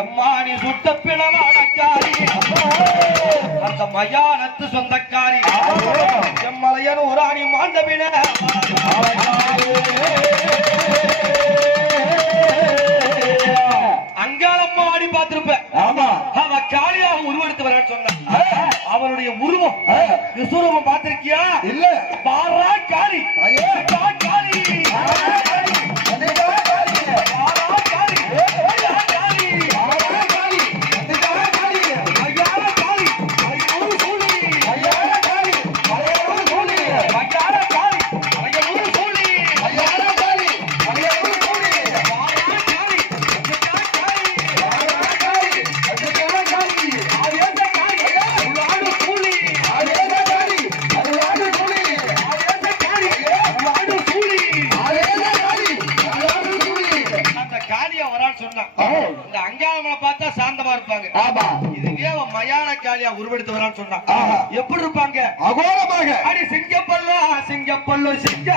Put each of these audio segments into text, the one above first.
எம்மா நீ சுட்ட பிணவானக்காரி அந்த மயானத்து சொந்தக்காரி எம்மலையன் ஒரு அணி மாண்டபின அங்காளம்மா ஆடி பார்த்திருப்பேன். அவ காளியாக உருவெடுத்து வரேன்னு சொன்ன அவனுடைய உருவம் விஸ்வரூபம் பார்த்திருக்கியா? இல்ல. பாரா காளி காளி உருவெடுத்து வரான்னு சொன்னா எப்படி இருப்பாங்க? அகோரமாக. அடி சிங்கப்பல்லோ சிங்கப்பல்லோ சிங்க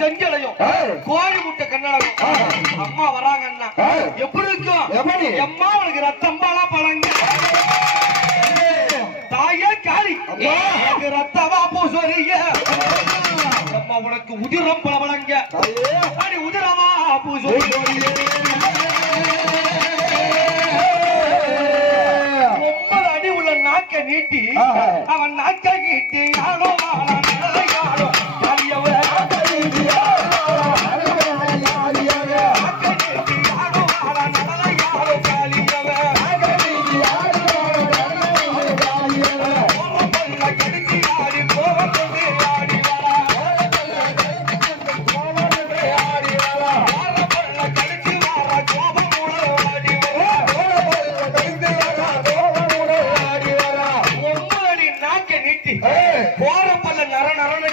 செஞ்சலையும் கோழி முட்டை கண்ணாடம் அம்மா வராங்கன்னா எப்படி இருக்கும்? அம்மா உனக்கு ரத்தம் பாலா பழங்க தாயே காளி ரத்தமா பூசொரிய அம்மா உனக்கு உதிரம் பல பழங்க அடி உதிரமா பூசொரிய 9 அடி உள்ள நாக்க நீட்டி அவன் நாக்க நீட்டி யாரோ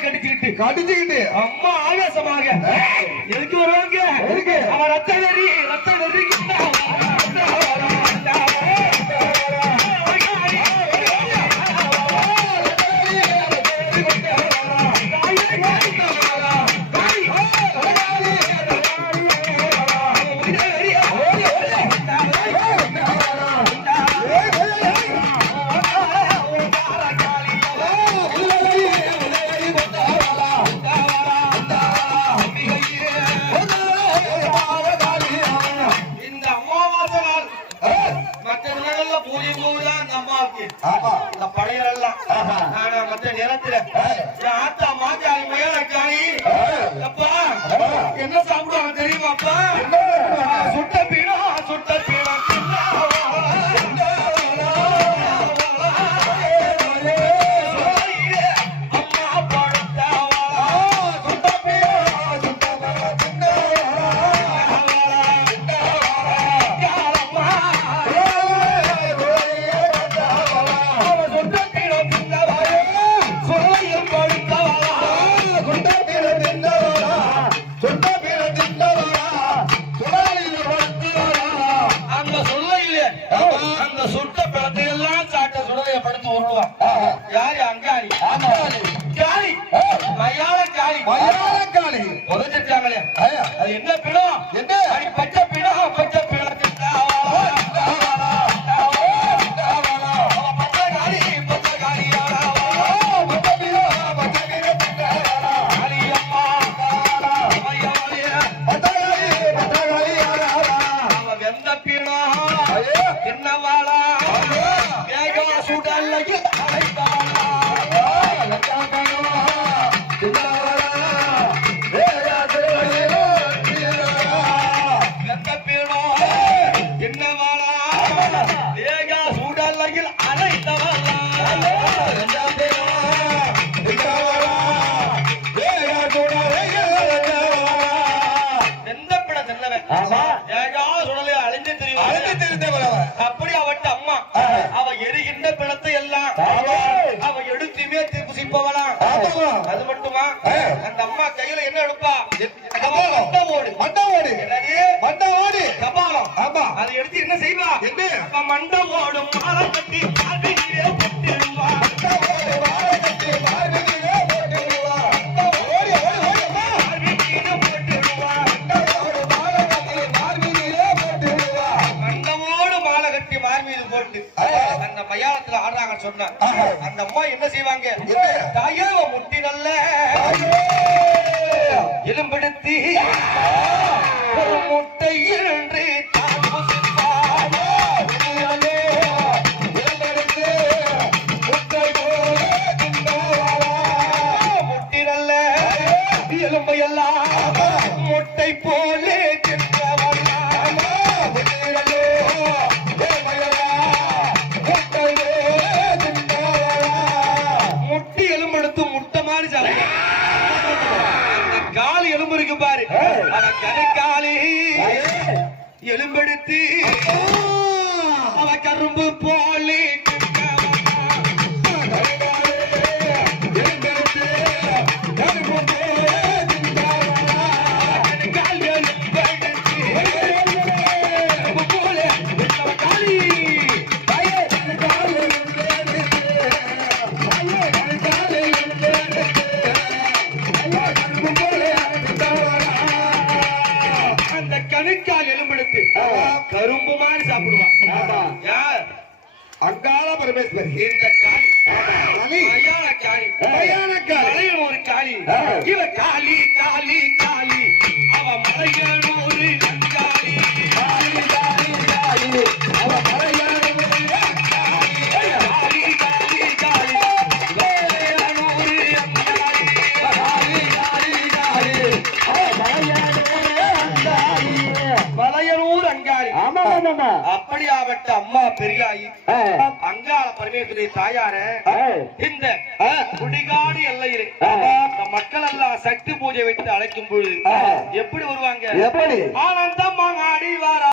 கடிச்சுக்கிட்டு அம்மா ஆவேசமாக எதுக்கு வருவாங்க? அவன் ரத்த வெறி மற்ற நேரத்தில் ஆத்தா மாஜாலி மேல காய் என்ன சாப்பிடுவாங்க தெரியுமாப்பா? சுட்ட பீடம் சுட்ட பீடம் என்ன பிடம்? என்ன பச்சை பிடம் பச்சை பிடம் வெந்த பிடம் என்னவாளா சூடலையில் அழைத்தவளா என்னவாளா ஏகா சூடலையில் அழைத்தவளா அப்படி அவட்ட அம்மா அவ எரிகின்ற பிணத்தை எல்லாம் அவ எடுத்துமே புசிப்பவளா அது மட்டுமா அந்த அம்மா கையில என்ன எடுப்பா மண்டவோடு கபாலம் அதை எடுத்து என்ன செய்வா மண்டவோடும் மாலை கட்டி மார்பிலே போட்டுடுவா அந்த மயானத்துல ஆடுறாங்க சொன்ன அந்த அம்மா என்ன செய்வாங்க தாயே முட்டி நல்ல எலும்பெடுத்தி ஒரு முட்டை என்று முட்டி நல்ல எலும்பையெல்லாம் முட்டை போலே காலி எலும்பு இருக்கு பாரு கணக்காளி எலும்பெடுத்து அவ கரும்பு போலி கணுக்கால் எலும்பெடுத்து கரும்பு மாதிரி சாப்பிடுவான் யார் அங்காள பரமேஸ்வரி இந்த காளி காளி ஒரு காளி இவ காளி காளி காளி அவ மலையனூரு அங்காளி காளி காளி காளி அவ மலையனூரு காளி காளி காளி வேலனூரு அங்காளி காளி காளி காளி அவ மலையனூர் அங்காளி அப்படியாவட்ட அம்மா பெரியாயி அங்காள பரமேஸ்வரி தாயார இந்த குடிகாடு எல்லையிலே மக்கள் எல்லாம் சக்தி பூஜை வைத்து அழைக்கும் பொழுது எப்படி வருவாங்க ஆனந்தம் ஆடி வாரா